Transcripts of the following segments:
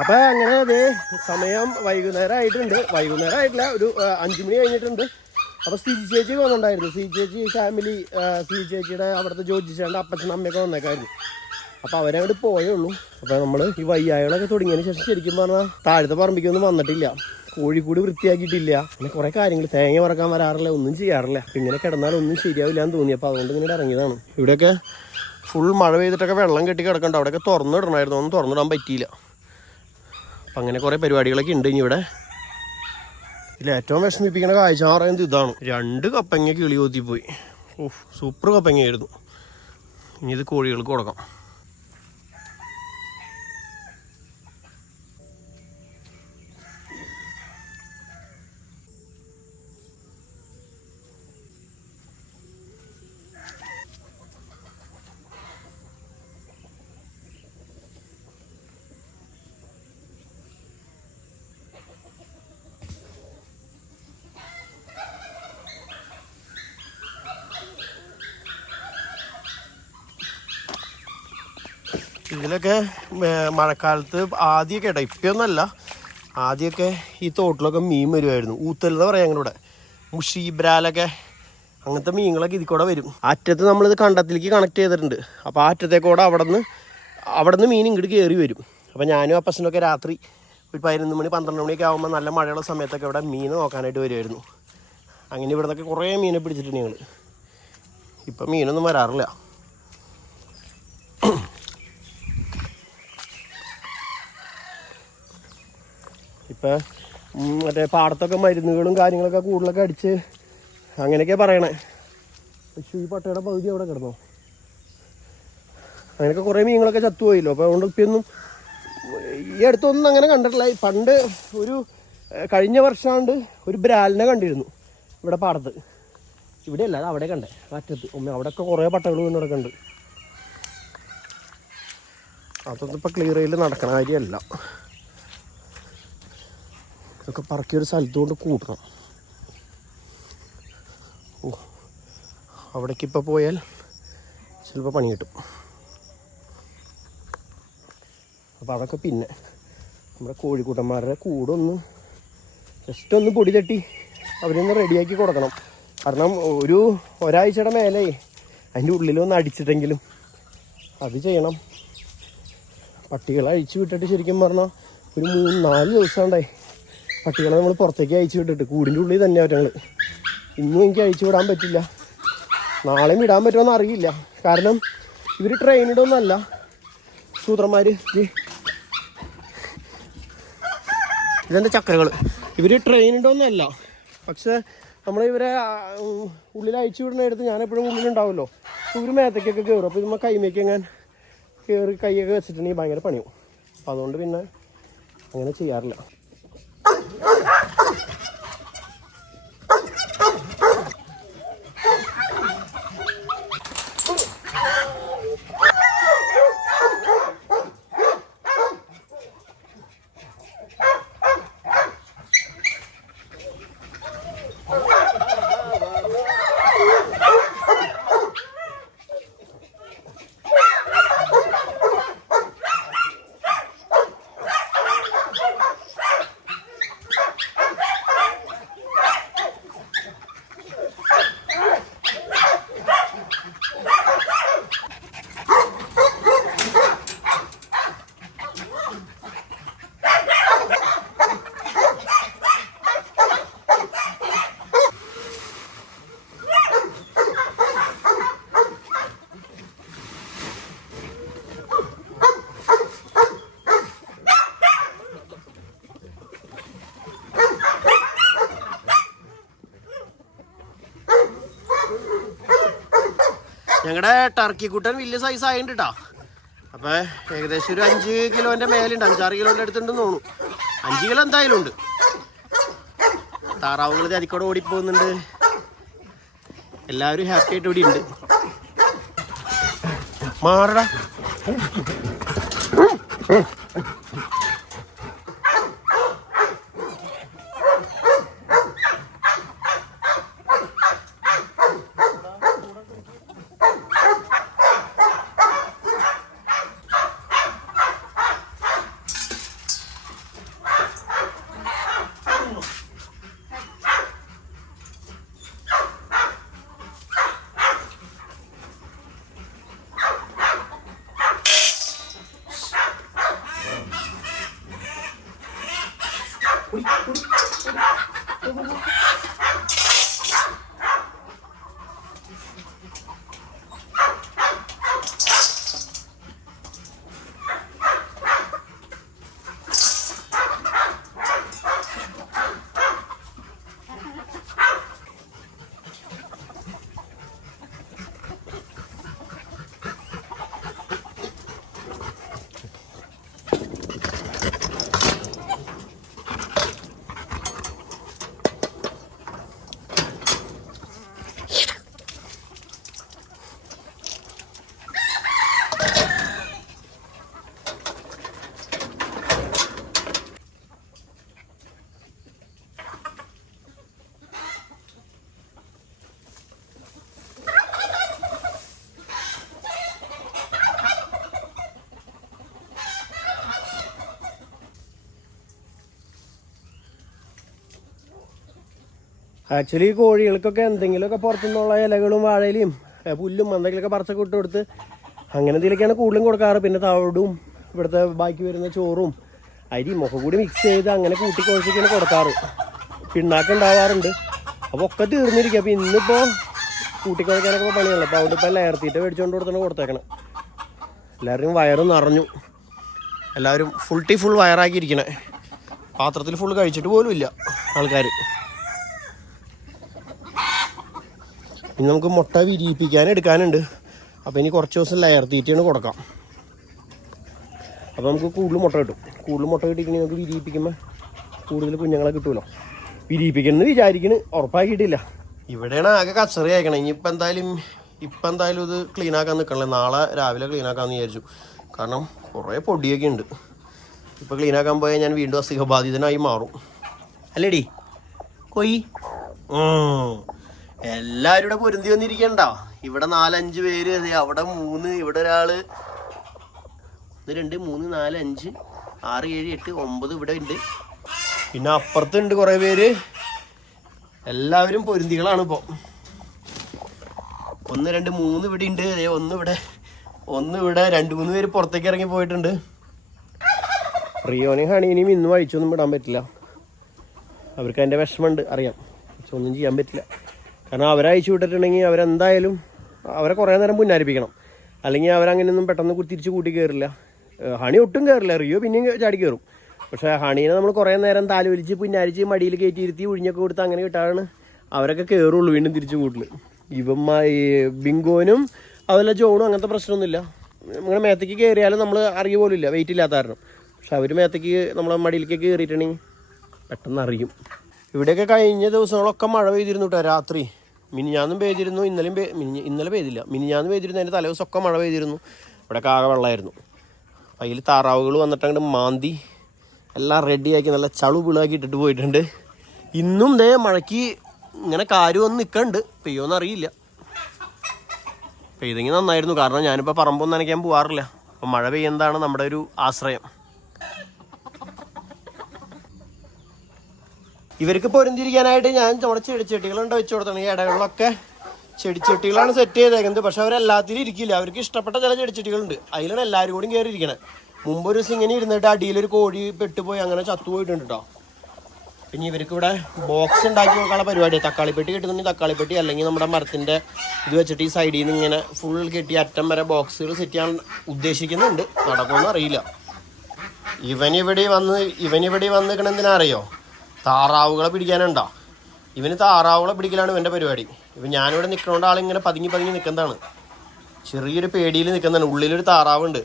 അപ്പൊ അങ്ങനെ അതെ സമയം വൈകുന്നേരം ആയിട്ടുണ്ട് വൈകുന്നേരം ആയിട്ടില്ല ഒരു അഞ്ചു മണി കഴിഞ്ഞിട്ടുണ്ട്. അപ്പൊ സിജി ചേച്ചി വന്നിട്ടുണ്ടായിരുന്നു. സി ചേച്ചി ഫാമിലി സി ചേച്ചിയുടെ അവിടുത്തെ ജോജിച്ചേണ്ട അപ്പച്ചനും അമ്മയൊക്കെ വന്നേക്കായിരുന്നു. അപ്പൊ അവരങ്ങോട്ട് പോയേ ഉള്ളൂ. അപ്പൊ നമ്മൾ ഈ വയ്യായകളൊക്കെ തുടങ്ങിയതിന് ശേഷം ശരിക്കും പറഞ്ഞാൽ താഴത്തെ പറമ്പിക്കൊന്നും വന്നിട്ടില്ല. കോഴിക്കൂട് വൃത്തിയാക്കിയിട്ടില്ല. പിന്നെ കുറെ കാര്യങ്ങൾ തേങ്ങ പറക്കാൻ വരാറില്ല ഒന്നും ചെയ്യാറില്ല. ഇങ്ങനെ കിടന്നാൽ ഒന്നും ശരിയാവില്ല എന്ന് തോന്നി. അപ്പൊ അതുകൊണ്ട് ഇങ്ങനെ ഇറങ്ങിയതാണ്. ഇവിടെയൊക്കെ ഫുൾ മഴ പെയ്തിട്ടൊക്കെ വെള്ളം കെട്ടി കിടക്കണ്ട. അവിടെയൊക്കെ തുറന്നിടണമായിരുന്നു ഒന്നും തുറന്നിടാൻ പറ്റിയില്ല. അപ്പം അങ്ങനെ കുറേ പരിപാടികളൊക്കെ ഉണ്ട് ഇനി ഇവിടെ. ഇതിൽ ഏറ്റവും വിഷമിപ്പിക്കുന്ന കാഴ്ച എന്ന് പറയുന്നത് ഇതാണ്. രണ്ട് കപ്പങ്ങ കിളി കൊത്തിപ്പോയി ഓ സൂപ്പർ കപ്പങ്ങയായിരുന്നു. ഇനി ഇത് കോഴികൾക്ക് കൊടുക്കാം. ഇതിലൊക്കെ മഴക്കാലത്ത് ആദ്യമൊക്കെ കേട്ടോ ഇപ്പൊന്നല്ല ആദ്യമൊക്കെ ഈ തോട്ടിലൊക്കെ മീൻ വരുമായിരുന്നു ഊത്തൽ എന്ന് പറയാം ഞങ്ങളുടെ ഇവിടെ മുഷീബ്രാലൊക്കെ അങ്ങനത്തെ മീനുകളൊക്കെ ഇതിൽ കൂടെ വരും. അറ്റത്ത് നമ്മളിത് കണ്ടത്തിലേക്ക് കണക്ട് ചെയ്തിട്ടുണ്ട്. അപ്പോൾ ആ അറ്റത്തേക്കൂടെ അവിടെ നിന്ന് അവിടെ മീൻ ഇങ്ങോട്ട് കയറി വരും. അപ്പോൾ ഞാനും അപ്പച്ചനൊക്കെ രാത്രി ഒരു പതിനൊന്ന് മണി പന്ത്രണ്ട് മണിയൊക്കെ ആകുമ്പോൾ നല്ല മഴയുള്ള സമയത്തൊക്കെ ഇവിടെ മീൻ നോക്കാനായിട്ട് വരുമായിരുന്നു അങ്ങനെ ഇവിടെ നിന്നൊക്കെ കുറേ മീനെ പിടിച്ചിട്ടുണ്ട് ഞങ്ങൾ ഇപ്പം മീനൊന്നും വരാറില്ല. ഇപ്പം മറ്റേ പാടത്തൊക്കെ മരുന്നുകളും കാര്യങ്ങളൊക്കെ കൂടുതലൊക്കെ അടിച്ച് അങ്ങനെയൊക്കെ പറയണേ. പക്ഷേ ഈ പട്ടയുടെ പകുതി അവിടെ കിടന്നോ? അങ്ങനെയൊക്കെ കുറേ മീനുകളൊക്കെ ചത്തുപോയില്ലോ അപ്പോൾ അതുകൊണ്ട് ഇപ്പൊന്നും ഈ അടുത്തൊന്നും അങ്ങനെ കണ്ടിട്ടില്ല. പണ്ട് ഒരു കഴിഞ്ഞ വർഷമാണ്ട് ഒരു ബ്രാലിനെ കണ്ടിരുന്നു ഇവിടെ പാടത്ത്. ഇവിടെ അല്ല അവിടെ കണ്ടേ. മറ്റത്ത് അവിടെയൊക്കെ കുറേ പട്ടകൾ വീണ് കിടക്കുന്നുണ്ട്. അതൊന്നും ഇപ്പം ക്ലിയർ ചെയ്യൽ നടക്കണ കാര്യമല്ല. ഇതൊക്കെ പറക്കിയൊരു സ്ഥലത്ത് കൊണ്ട് കൂട്ടണം. ഓ അവിടേക്ക് ഇപ്പോൾ പോയാൽ ചിലപ്പോൾ പണി കിട്ടും. അപ്പോൾ അതൊക്കെ പിന്നെ നമ്മുടെ കോഴിക്കൂട്ടന്മാരുടെ കൂടൊന്ന് ജസ്റ്റ് ഒന്ന് പൊടി തട്ടി അവരൊന്ന് റെഡിയാക്കി കൊടുക്കണം. കാരണം ഒരു ഒരാഴ്ചയുടെ മേലെ അതിന്റെ ഉള്ളിലൊന്ന് അടിച്ചിട്ടെങ്കിലും അത് ചെയ്യണം. പട്ടികളെ അഴിച്ചു വിട്ടിട്ട് ശരിക്കും പറഞ്ഞാൽ ഒരു മൂന്ന് നാല് ദിവസം ഉണ്ടായി പട്ടികളെ നമ്മൾ പുറത്തേക്ക് അയച്ചു വിട്ടിട്ട്. കൂടിന്റെ ഉള്ളിൽ തന്നെ ഞങ്ങൾ ഇന്നും എനിക്ക് അയച്ചു വിടാൻ പറ്റില്ല. നാളെയും വിടാൻ പറ്റുമെന്ന് അറിയില്ല. കാരണം ഇവർ ട്രെയിനിടൊന്നുമല്ല സൂത്രന്മാർ ഇതെന്റെ ചക്കരകൾ ഇവർ ട്രെയിനിടൊന്നുമല്ല പക്ഷേ നമ്മൾ ഇവരെ ഉള്ളിൽ അയച്ചു വിടുന്ന എടുത്ത് ഞാനെപ്പോഴും ഉള്ളിലുണ്ടാവുമല്ലോ. ഇവർ മേത്തേക്കൊക്കെ കയറും അപ്പോൾ ഇതുമ്മ കൈമേക്ക് എങ്ങനെ കയറി കൈയൊക്കെ വെച്ചിട്ടുണ്ടെങ്കിൽ ഭയങ്കര പണിയും അപ്പോൾ അതുകൊണ്ട് പിന്നെ അങ്ങനെ ചെയ്യാറില്ല. Oh, ഞങ്ങളുടെ ടർക്കി കുട്ടൻ വലിയ സൈസ് ആയിട്ടുണ്ട് കേട്ടോ അപ്പോൾ ഏകദേശം ഒരു അഞ്ച് കിലോന്റെ മേലുണ്ട് അഞ്ചാറ് കിലോന്റെ അടുത്തുണ്ടെന്ന് തോന്നുന്നു. അഞ്ച് കിലോ എന്തായാലും ഉണ്ട്. താറാവുകൾ ചതിക്കോടെ ഓടിപ്പോകുന്നുണ്ട്. എല്ലാവരും ഹാപ്പി ആയിട്ട് ഇവിടെ ഉണ്ട്. മാറടാ. ആക്ച്വലി കോഴികൾക്കൊക്കെ എന്തെങ്കിലുമൊക്കെ പുറത്തുനിന്നുള്ള ഇലകളും വാഴയിലയും പുല്ലും എന്തെങ്കിലുമൊക്കെ പറിച്ചൊക്കെ ഇട്ട് കൊടുത്ത് അങ്ങനെ എന്തെങ്കിലുമൊക്കെയാണ് കൂടുതലും കൊടുക്കാറ്. പിന്നെ തവിടും ഇവിടുത്തെ ബാക്കി വരുന്ന ചോറും അരി മുഖം കൂടി മിക്സ് ചെയ്ത് അങ്ങനെ കൂട്ടി കുഴച്ചൊക്കെയാണ് കൊടുക്കാറ്. പിണ്ണാക്ക് ഉണ്ടാവാറുണ്ട്. അപ്പോൾ ഒക്കെ തീർന്നിരിക്കുക അപ്പോൾ ഇന്നിപ്പോൾ കൂട്ടിക്കുഴക്കാനൊക്കെ പണിയല്ല അപ്പോൾ അവിടെ ഇപ്പോൾ ലെയർത്തിയിട്ട് മേടിച്ചുകൊണ്ട് കൊടുത്താണ് കൊടുത്തേക്കണം. എല്ലാവരും വയറും നിറഞ്ഞു. എല്ലാവരും ഫുൾ ടീ ഫുൾ വയറാക്കിയിരിക്കണേ പാത്രത്തിൽ ഫുൾ കഴിച്ചിട്ട് പോലും ഇല്ല ആൾക്കാർ ഇനി നമുക്ക് മുട്ട വിരിയിപ്പിക്കാൻ എടുക്കാനുണ്ട്. അപ്പോൾ ഇനി കുറച്ച് ദിവസം ലെയർ തീറ്റയാണ് കൊടുക്കാം. അപ്പോൾ നമുക്ക് കൂടുതൽ മുട്ട കിട്ടും. കൂടുതൽ മുട്ട കിട്ടിക്കണമെങ്കിൽ നമുക്ക് വിരിയിപ്പിക്കുമ്പോൾ കൂടുതൽ കുഞ്ഞുങ്ങളെ കിട്ടുമല്ലോ വിരിയിപ്പിക്കണമെന്ന് വിചാരിക്കണ്. ഉറപ്പാക്കിയിട്ടില്ല. ഇവിടെയാണ് ആകെ കച്ചറി അയക്കണം ഇനിയിപ്പോൾ എന്തായാലും ഇപ്പം എന്തായാലും ഇത് ക്ലീൻ ആക്കാൻ നിൽക്കണല്ലേ നാളെ രാവിലെ ക്ലീൻ ആക്കാമെന്ന് വിചാരിച്ചു. കാരണം കുറേ പൊടിയൊക്കെ ഉണ്ട്. ഇപ്പോൾ ക്ലീൻ ആക്കാൻ പോയാൽ ഞാൻ വീണ്ടും അസുഖബാധിതനായി മാറും. അല്ലേടി? കൊയ്. ഇവിടെ പൊരുന്തി വന്നിരിക്കണ്ട. ഇവിടെ നാലഞ്ച് പേര് അവിടെ മൂന്ന് ഇവിടെ ഒരാൾ ഒന്ന് രണ്ട് മൂന്ന് നാല് അഞ്ച് ആറ് ഏഴ് എട്ട് ഒമ്പത് ഇവിടെ ഉണ്ട്. പിന്നെ അപ്പുറത്തുണ്ട് കുറെ പേര്. എല്ലാവരും പൊരുന്തികളാണ് ഇപ്പോൾ ഒന്ന് രണ്ട് മൂന്ന് ഇവിടെ ഉണ്ട്. ദേ ഒന്ന് ഇവിടെ ഒന്ന് ഇവിടെ രണ്ട് മൂന്ന് പേര് പുറത്തേക്ക് ഇറങ്ങി പോയിട്ടുണ്ട്. റിയോനെയും ഹണീനെയും ഇന്നും അഴിച്ചൊന്നും വിടാൻ പറ്റില്ല. അവർക്ക് അതിന്റെ വിഷമമുണ്ട് അറിയാം. പക്ഷെ ഒന്നും ചെയ്യാൻ പറ്റില്ല. കാരണം അവരെ അയച്ചു വിട്ടിട്ടുണ്ടെങ്കിൽ അവരെന്തായാലും അവരെ കുറേ നേരം പുന്നാരിപ്പിക്കണം അല്ലെങ്കിൽ അവരങ്ങനെയൊന്നും പെട്ടെന്ന് തിരിച്ച് കൂട്ടി കയറില്ല ഹണി ഒട്ടും കയറില്ല റിയോ പിന്നെയും ചാടി കയറും പക്ഷേ ഹണീനെ നമ്മൾ കുറേ നേരം താൽ വലിച്ച് പുന്നാരിച്ച് മടിയിൽ കയറ്റി ഇരുത്തി ഒഴിഞ്ഞൊക്കെ കൊടുത്ത് അങ്ങനെ കിട്ടാണ് അവരൊക്കെ കയറുള്ളൂ വീണ്ടും തിരിച്ച് കൂട്ടിൽ ഇവന്മാ ബിങ്കോനും അതുപോലെ ജോണും അങ്ങനത്തെ പ്രശ്നമൊന്നുമില്ല. നമ്മുടെ മേത്തേക്ക് കയറിയാലും നമ്മൾ അറിയ പോലും ഇല്ല വെയിറ്റ് ഇല്ലാത്ത കാരണം. പക്ഷെ അവർ മേത്തേക്ക് നമ്മളെ മടിയിലേക്ക് കയറിയിട്ടുണ്ടെങ്കിൽ പെട്ടെന്ന് അറിയും. ഇവിടെയൊക്കെ കഴിഞ്ഞ ദിവസങ്ങളൊക്കെ മഴ പെയ്തിരുന്നു കേട്ടോ രാത്രി. മിനിഞ്ഞാന്നും പെയ്തിരുന്നു ഇന്നലെയും മിനിഞ്ഞ ഇന്നലെ പെയ്തില്ല. മിനിഞ്ഞാന്ന് പെയ്തിരുന്നു അതിന്റെ തലേദിവസമൊക്കെ മഴ പെയ്തിരുന്നു. ഇവിടെ കാക വെള്ളമായിരുന്നു അതിൽ താറാവുകൾ വന്നിട്ട് അങ്ങോട്ട് മാന്തി എല്ലാം റെഡിയാക്കി നല്ല ചളു പിളാക്കി ഇട്ടിട്ട് പോയിട്ടുണ്ട്. ഇന്നും ദേ മഴയ്ക്ക് ഇങ്ങനെ കാര്യം വന്ന് നിൽക്കണ്ട് പെയ്യോന്ന് അറിയില്ല പെയ്തെങ്കിൽ നന്നായിരുന്നു. കാരണം ഞാനിപ്പോൾ പറമ്പൊന്നും നനയ്ക്കാൻ പോകാറില്ല അപ്പം മഴ പെയ്യുന്നതാണ് നമ്മുടെ ഒരു ആശ്രയം. ഇവർക്ക് പൊരുന്തിരിക്കാനായിട്ട് ഞാൻ നമ്മുടെ ചെടിച്ചട്ടികളുണ്ട് വെച്ച് കൊടുത്തത് ഈ ഇടകളിലൊക്കെ ചെടിച്ചട്ടികളാണ് സെറ്റ് ചെയ്തേക്കുന്നത്. പക്ഷെ അവരെല്ലാത്തിലും ഇരിക്കില്ല. അവർക്ക് ഇഷ്ടപ്പെട്ട ചില ചെടിച്ചട്ടികളുണ്ട്. അതിലാണ് എല്ലാവരും കൂടി കയറി ഇരിക്കണേ മുമ്പ് ഒരു ദിവസം ഇങ്ങനെ ഇരുന്നിട്ട് അടിയിലൊരു കോഴി പെട്ടുപോയി. അങ്ങനെ ചത്തുപോയിട്ടുണ്ട് കേട്ടോ പിന്നെ ഇവർക്ക് ഇവിടെ ബോക്സ് ഉണ്ടാക്കി നോക്കാനുള്ള പരിപാടിയാണ് തക്കാളിപ്പെട്ടി കിട്ടുന്നുണ്ടെങ്കിൽ തക്കാളിപ്പെട്ടി അല്ലെങ്കിൽ നമ്മുടെ മരത്തിന്റെ ഇത് വെച്ചിട്ട് ഈ സൈഡിൽ നിന്ന് ഇങ്ങനെ ഫുൾ കെട്ടി അറ്റം വരെ ബോക്സുകൾ സെറ്റ് ചെയ്യാൻ ഉദ്ദേശിക്കുന്നുണ്ട്. നടക്കുമെന്ന് അറിയില്ല. വന്ന് ഇവനിവിടെ വന്ന് നിൽക്കണ എന്തിനാ അറിയോ? താറാവുകളെ പിടിക്കാനുണ്ടോ? ഇവന് താറാവുകളെ പിടിക്കലാണ് ഇവന്റെ പരിപാടി. ഇപ്പം ഞാനിവിടെ നിൽക്കണോണ്ട് ആളിങ്ങനെ പതുങ്ങി പതുങ്ങി നിൽക്കുന്നതാണ് ചെറിയൊരു പേടിയിൽ നിൽക്കുന്നതാണ് ഉള്ളിലൊരു താറാവുണ്ട്.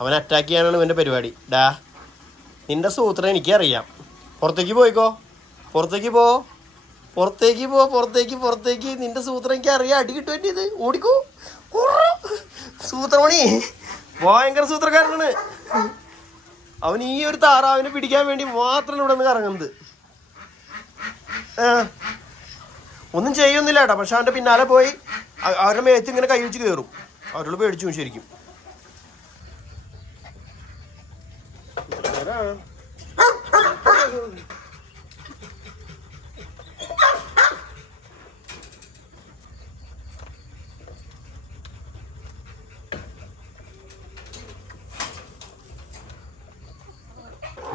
അവൻ അറ്റാക്ക് ചെയ്യാനാണ് ഇവന്റെ പരിപാടി. ഡാ നിന്റെ സൂത്രം എനിക്കറിയാം. പുറത്തേക്ക് പോയിക്കോ. പുറത്തേക്ക് പോ. പുറത്തേക്ക് പോ പുറത്തേക്ക് പുറത്തേക്ക്. നിന്റെ സൂത്രം എനിക്ക് അറിയാം അടി കിട്ടു പറ്റിയത് ഓടിക്കോ. ഓടോ. സൂത്രമണി. ഭയങ്കര സൂത്രക്കാരനാണ്. അവൻ ഈ ഒരു താറാവിനെ പിടിക്കാൻ വേണ്ടി മാത്രം ഇവിടെ നിന്ന് കറങ്ങുന്നത്. ഒന്നും ചെയ്യൊന്നുമില്ല കേട്ടോ പക്ഷെ അവന്റെ പിന്നാലെ പോയി അവരുടെ മേത്ത് ഇങ്ങനെ കൈ വെച്ച് കയറും അവരോട് പേടിച്ചു ശരിക്കും?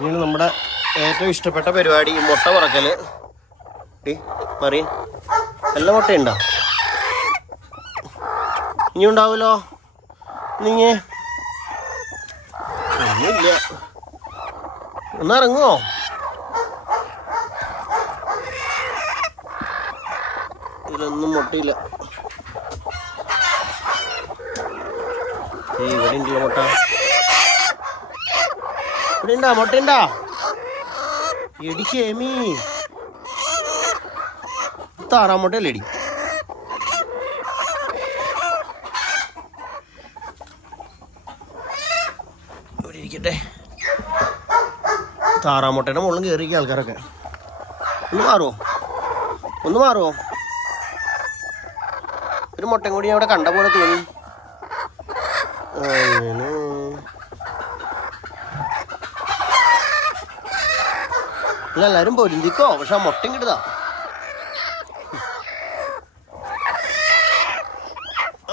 ഇങ്ങനെ നമ്മുടെ ഏറ്റവും ഇഷ്ടപ്പെട്ട പരിപാടി ഈ മുട്ട പറക്കൽ മറിയ നല്ല മുട്ടയുണ്ടോ? ഇനി ഉണ്ടാവുമല്ലോ? നീങ്ങ ഒന്നുമില്ല ഒന്ന് ഇതിലൊന്നും മുട്ടയില്ല. ഇവിടെ ഉണ്ടല്ലോ മുട്ട. ഇവിടെ ഉണ്ടാ എടിക്ക് എമി. താറാ താറാമുട്ടല്ലേ എടി ഇവിടെ ഇരിക്കട്ടെ. താറാമുട്ടയുടെ മുകളിൽ കയറിയിരിക്കുക ആൾക്കാരൊക്കെ. ഒന്ന് മാറുമോ ഒന്ന് മാറുമോ ഒരു മുട്ടയും കൂടി ഞാൻ അവിടെ കണ്ട പോലെ തോന്നി. എല്ലാരും പൊരുന്തിക്കോ പക്ഷെ ആ മുട്ടയും കിട്ടുതാ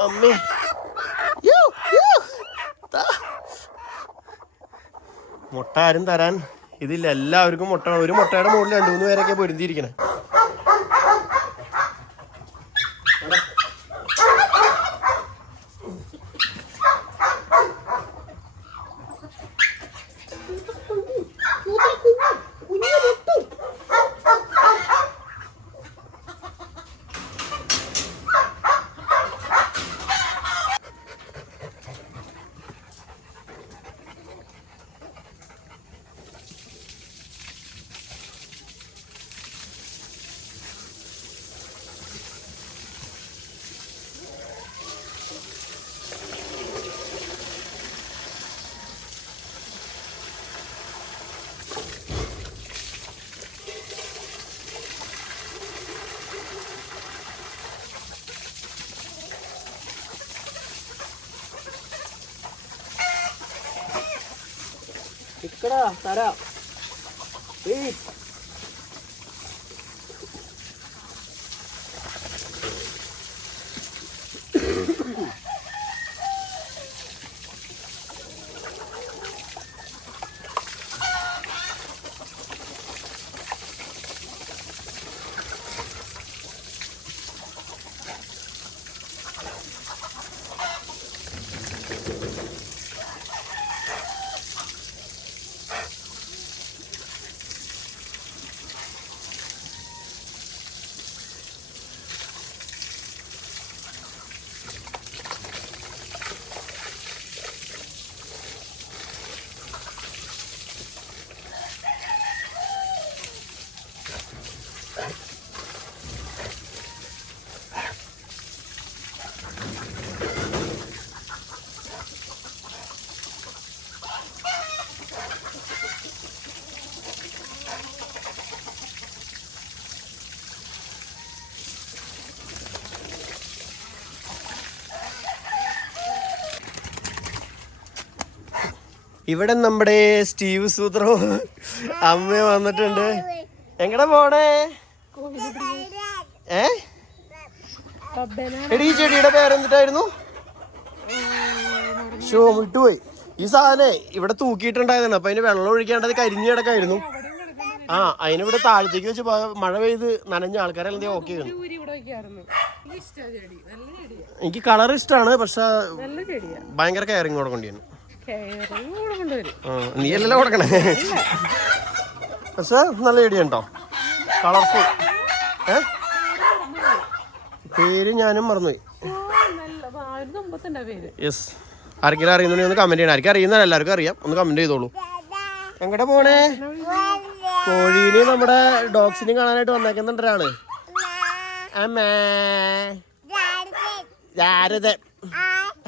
അമ്മേ. മുട്ട ആരും തരാൻ ഇതില്ല എല്ലാവർക്കും മുട്ട ഒരു മുട്ടയുടെ മുകളിൽ രണ്ടു മൂന്ന് പേരൊക്കെ പൊരുന്തിയിരിക്കണേ Tara, sarap. Peace. ഇവിടെ നമ്മുടെ സ്റ്റീവ് സൂത്രവും അമ്മ വന്നിട്ടുണ്ട്. എങ്ങടെ പോണേ? ഏ? എടി ഈ ചെടിയുടെ പേരെന്തിട്ടായിരുന്നു? ഷോ വിട്ടുപോയി ഈ സാധനേ ഇവിടെ തൂക്കിയിട്ടുണ്ടായതാണ് അപ്പൊ അതിന് വെള്ളം ഒഴിക്കാണ്ടത് കരിഞ്ഞു കിടക്കായിരുന്നു. ആ അതിനിവിടെ താഴത്തേക്ക് വെച്ച് മഴ പെയ്ത് നനഞ്ഞ ആൾക്കാരെല്ലാം ഓക്കെ എനിക്ക് കളർ ഇഷ്ടമാണ് പക്ഷെ ഭയങ്കര കെയറിങ് കൊടുക്കേണ്ടിയാണ് നീ അല്ലല്ലോ കൊടുക്കണേ. പക്ഷെ നല്ല ചെടിയാണ് കേട്ടോ കളർഫുൾ. ഏ? പേര് ഞാനും മറന്നുപോയി. യെസ്. ആർക്കെങ്കിലും അറിയുന്നുണ്ടെങ്കിൽ ഒന്ന് കമന്റ് ചെയ്യണം. ആർക്കും അറിയുന്ന എല്ലാവർക്കും അറിയാം. ഒന്ന് കമന്റ് ചെയ്തോളൂ. എങ്ങടെ പോണേ? കോഴീനെ നമ്മുടെ ഡോഗ്സിനെ കാണാനായിട്ട് വന്നേക്കുന്നുണ്ടൊരാൾ അമ്മേ.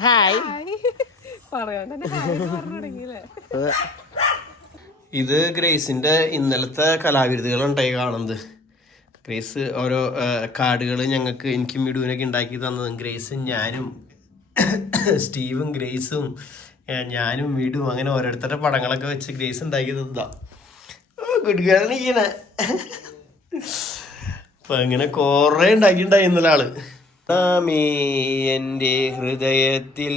ഹായ് പറയാൻ തന്നെ കാര്യം പറഞ്ഞു തുടങ്ങിയില്ലേ അതെ. ഇത് ഗ്രേസിന്റെ ഇന്നലത്തെ കലാവിരുതുകളുണ്ടായി കാണുന്നത്. ഗ്രേസ് ഓരോ കാർഡുകൾ ഞങ്ങൾക്ക് എനിക്കും വീടുവിനൊക്കെ ഉണ്ടാക്കി തന്നതും ഗ്രേസും ഞാനും സ്റ്റീവും ഗ്രേസും ഞാനും വീടും അങ്ങനെ ഓരോരുത്തരുടെ പടങ്ങളൊക്കെ വെച്ച് ഗ്രേസ് ഉണ്ടാക്കി തന്നതാ. ഗുഡ്ഗാണിക്കണേ അപ്പൊ അങ്ങനെ കൊറേ ഉണ്ടാക്കിണ്ടായി ഇന്നലെ ആൾ. എന്റെ ഹൃദയത്തിൽ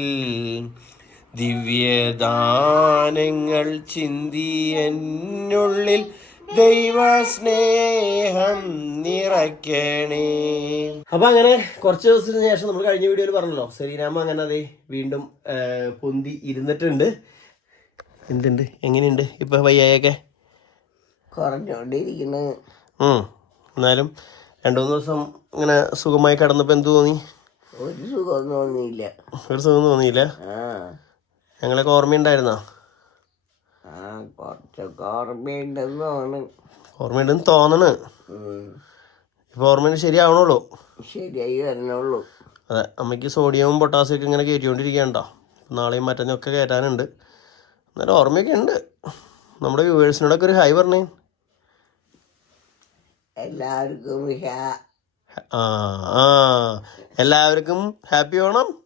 ദിവ്യദാനങ്ങൾ ചിന്തി എന്നുള്ളിൽ ദൈവസ്നേഹം നിറയ്ക്കണേ. അപ്പൊ അങ്ങനെ കുറച്ച് ദിവസത്തിന് ശേഷം നമ്മൾ കഴിഞ്ഞ വീഡിയോയിൽ പറഞ്ഞല്ലോ ശ്രീരാമ അങ്ങനെ അതെ വീണ്ടും പൊന്തി ഇരുന്നിട്ടുണ്ട്. എന്തുണ്ട്? എങ്ങനെയുണ്ട്? ഇപ്പൊ വയ്യായൊക്കെ? കുറഞ്ഞോണ്ടിരിക്കുന്നു. ഉം. എന്നാലും രണ്ടു മൂന്ന് ദിവസം ഇങ്ങനെ സുഖമായി കടന്നപ്പോ എന്ത് തോന്നി? ഒരു സുഖം തോന്നിയില്ല. ഒരു സുഖം തോന്നിയില്ല? ആ. ഞങ്ങളൊക്കെ ഓർമ്മയുണ്ടായിരുന്നോ? കുറച്ചൊക്കെ ഓർമ്മയുണ്ടെന്ന് തോന്നും ഓർമ്മയുണ്ടെന്ന് തോന്നണ്. ഇപ്പൊ ഓർമ്മ ശരിയാവണുള്ളൂ. ശരിയായി വരണുള്ളൂ. അതെ അമ്മയ്ക്ക് സോഡിയവും പൊട്ടാസ്യം ഒക്കെ ഇങ്ങനെ കയറ്റിക്കൊണ്ടിരിക്കുകയുണ്ടോ നാളെയും മറ്റന്നൊക്കെ കയറ്റാനുണ്ട് എന്നാലും ഓർമ്മയൊക്കെ ഉണ്ട്. നമ്മുടെ വ്യൂവേഴ്സിനോടൊക്കെ ഒരു ഹായ് പറഞ്ഞേ. എല്ലാവർക്കും ആ ആ. എല്ലാവർക്കും ഹാപ്പി ഓണം.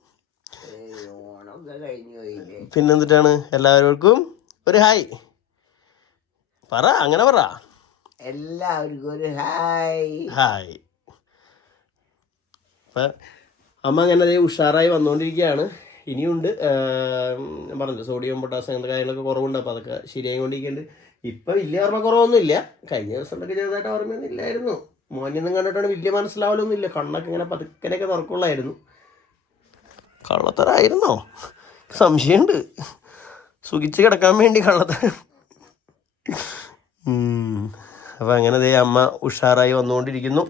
പിന്നെന്തിട്ടാണ്? എല്ലാവർക്കും ഒരു ഹായ്. പറ അങ്ങനെ പറ. എല്ലാവർക്കും ഒരു ഹായ്. ഹായ്. അമ്മ അങ്ങനെ ഉഷാറായി വന്നുകൊണ്ടിരിക്കുകയാണ് ഇനിയുണ്ട് പറഞ്ഞു സോഡിയം പൊട്ടാസ്യം അങ്ങനത്തെ കാര്യങ്ങളൊക്കെ കുറവുണ്ട്. അപ്പോൾ അതൊക്കെ ശരിയായി കൊണ്ടിരിക്കുന്നുണ്ട് ഇപ്പം വലിയ ഓർമ്മ കുറവൊന്നുമില്ല കഴിഞ്ഞ ദിവസമൊക്കെ ചെറുതായിട്ട് ഓർമ്മയൊന്നും ഇല്ലായിരുന്നു. മോനൊന്നും കണ്ടിട്ടാണ് വലിയ മനസ്സിലാവലൊന്നും ഇല്ല കണ്ണൊക്കെ ഇങ്ങനെ പതുക്കനൊക്കെ തുറക്കുള്ളായിരുന്നു. കള്ളത്തരായിരുന്നോ? സംശയമുണ്ട്. സുഖിച്ച് കിടക്കാൻ വേണ്ടി കള്ളത്തരം അപ്പം അങ്ങനെ ദേ അമ്മ ഉഷാറായി വന്നുകൊണ്ടിരിക്കുന്നു.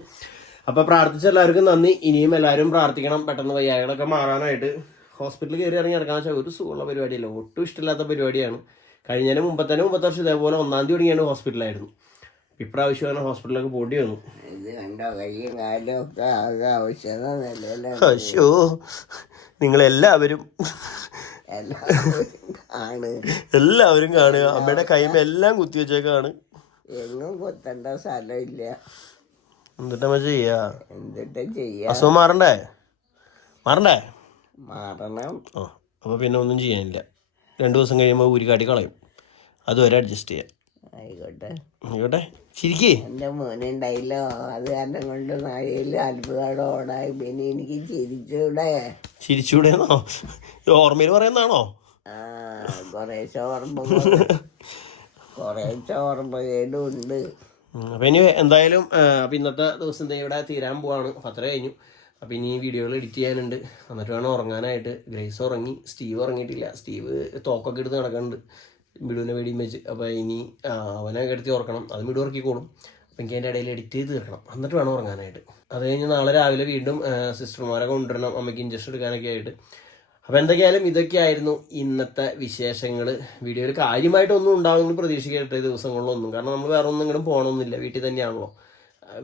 അപ്പൊ പ്രാർത്ഥിച്ച എല്ലാവർക്കും നന്ദി. ഇനിയും എല്ലാവരും പ്രാർത്ഥിക്കണം. പെട്ടെന്ന് വയ്യാകളൊക്കെ മാറാനായിട്ട്. ഹോസ്പിറ്റലിൽ കയറി ഇറങ്ങി നടക്കാൻ വെച്ചാൽ ഒരു സുഖമുള്ള പരിപാടിയല്ല. ഒട്ടും ഇഷ്ടമില്ലാത്ത പരിപാടിയാണ്. കഴിഞ്ഞതിന് മുമ്പത്തന്നെ മുമ്പത്തെ വർഷം ഇതേപോലെ ഒന്നാം തീയതി തുടങ്ങിയാണ് ഹോസ്പിറ്റലായിരുന്നു. ഇപ്രാവശ്യമാണ് ഹോസ്പിറ്റലിലൊക്കെ പോണ്ടി വന്നു. ഇത് കണ്ടോ കയ്യും കാലും ഒക്കെ ആകെ നിലയിലാണ്. അശോ നിങ്ങളെല്ലാവരും എല്ലാവരും ആണ് എല്ലാവരും കാണുക. അമ്മയുടെ കൈമ എല്ലാം കുത്തിവെച്ചേക്കാണ് എങ്ങും കൊത്തേണ്ട സ്ഥലമില്ല. എന്നിട്ടമ്മ ചെയ്യാ? എന്തിട്ട് ചെയ്യാ? അസുഖം മാറണ്ടേ? മാറണ്ടേ? മാറണം. ഓ അപ്പോൾ പിന്നെ ഒന്നും ചെയ്യാനില്ല. രണ്ട് ദിവസം കഴിയുമ്പോൾ ഊരിക്കാട്ടി കളയും. അതുവരെ അഡ്ജസ്റ്റ് ചെയ്യാം. ആയിക്കോട്ടെ. ആയിക്കോട്ടെ. ശരിക്കേ എന്റെ മോനുണ്ടായില്ലോ അത് കാരണം കൊണ്ട് നായയിൽ അത്ഭുതം ഓടായി പിന്നെ എനിക്ക് ചിരിച്ചൂടെ. ചിരിച്ചൂടെന്നോ? ഓർമ്മയിൽ പറയുന്നതാണോ? ആ കുറേശ്ശെ ഓർമ്മ കുറേശ്ശെ ഓർമ്മകേടും ഉണ്ട് അപ്പം ഇനി എന്തായാലും അപ്പം ഇന്നത്തെ ദിവസം ഇവിടെ തീരാൻ പോവാണ്. അത്ര കഴിഞ്ഞു. അപ്പം ഇനി വീഡിയോകൾ എഡിറ്റ് ചെയ്യാനുണ്ട്. എന്നിട്ട് വേണം ഉറങ്ങാനായിട്ട്. ഗ്രേസ് ഉറങ്ങി. സ്റ്റീവ് ഉറങ്ങിയിട്ടില്ല. സ്റ്റീവ് തോക്കൊക്കെ എടുത്ത് നടക്കുന്നുണ്ട് മിടുവിനെ വെടിയും വെച്ച് അപ്പോൾ ഇനി അവനെ കിടത്തി ഉറക്കണം. അത് മിടു ഉറക്കിക്കോളും അപ്പം എനിക്ക് അതിന്റെ ഇടയിൽ എഡിറ്റ് ചെയ്ത് തീർക്കണം. എന്നിട്ട് വേണം ഉറങ്ങാനായിട്ട്. അത് കഴിഞ്ഞ് നാളെ രാവിലെ വീണ്ടും സിസ്റ്റർമാരെ കൊണ്ടുവരണം. അമ്മയ്ക്ക് ഇഞ്ചക്ഷൻ എടുക്കാനൊക്കെ ആയിട്ട്. അപ്പോൾ എന്തൊക്കെയായാലും ഇതൊക്കെയായിരുന്നു ഇന്നത്തെ വിശേഷങ്ങൾ വീഡിയോയിൽ കാര്യമായിട്ടൊന്നും ഉണ്ടാവുമെന്ന് പ്രതീക്ഷിക്കട്ടെ ദിവസങ്ങളിലൊന്നും. കാരണം നമ്മൾ വേറെ ഒന്നും ഇങ്ങോട്ടും പോകണമെന്നില്ല വീട്ടിൽ തന്നെയാണല്ലോ.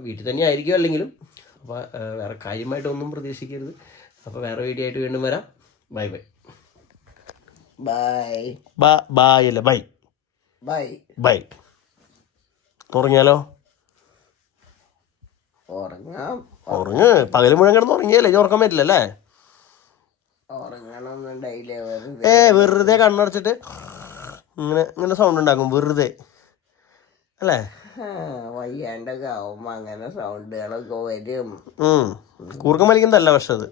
വീട്ടിൽ തന്നെ ആയിരിക്കും അല്ലെങ്കിലും. അപ്പോൾ വേറെ കാര്യമായിട്ടൊന്നും പ്രതീക്ഷിക്കരുത്. അപ്പോൾ വേറെ വീഡിയോ ആയിട്ട് വീണ്ടും വരാം. Bye bye. ബൈ ബായ് അല്ല? ബൈ ബൈ ബൈ ഉറങ്ങിയാലോ? ഉറങ്ങാം. ഉറങ്ങ്. പകൽ മുഴുവൻ കിടന്ന് ഉറങ്ങിയല്ലേ? ഇനി ഉറക്കാൻ പറ്റില്ല അല്ലേ? ഏ വെറുതെ കണ്ണടച്ചിട്ട് ഇങ്ങനെ ഇങ്ങനെ സൗണ്ട് ഉണ്ടാക്കും. വെറുതെ. അല്ലേ? വയ്യാണ്ടൊക്കെ ആവുമ്പോ അങ്ങനെ സൗണ്ടുകളൊക്കെ വരും. കൂർക്കം വലിക്കുന്നതല്ല പക്ഷെ അത്.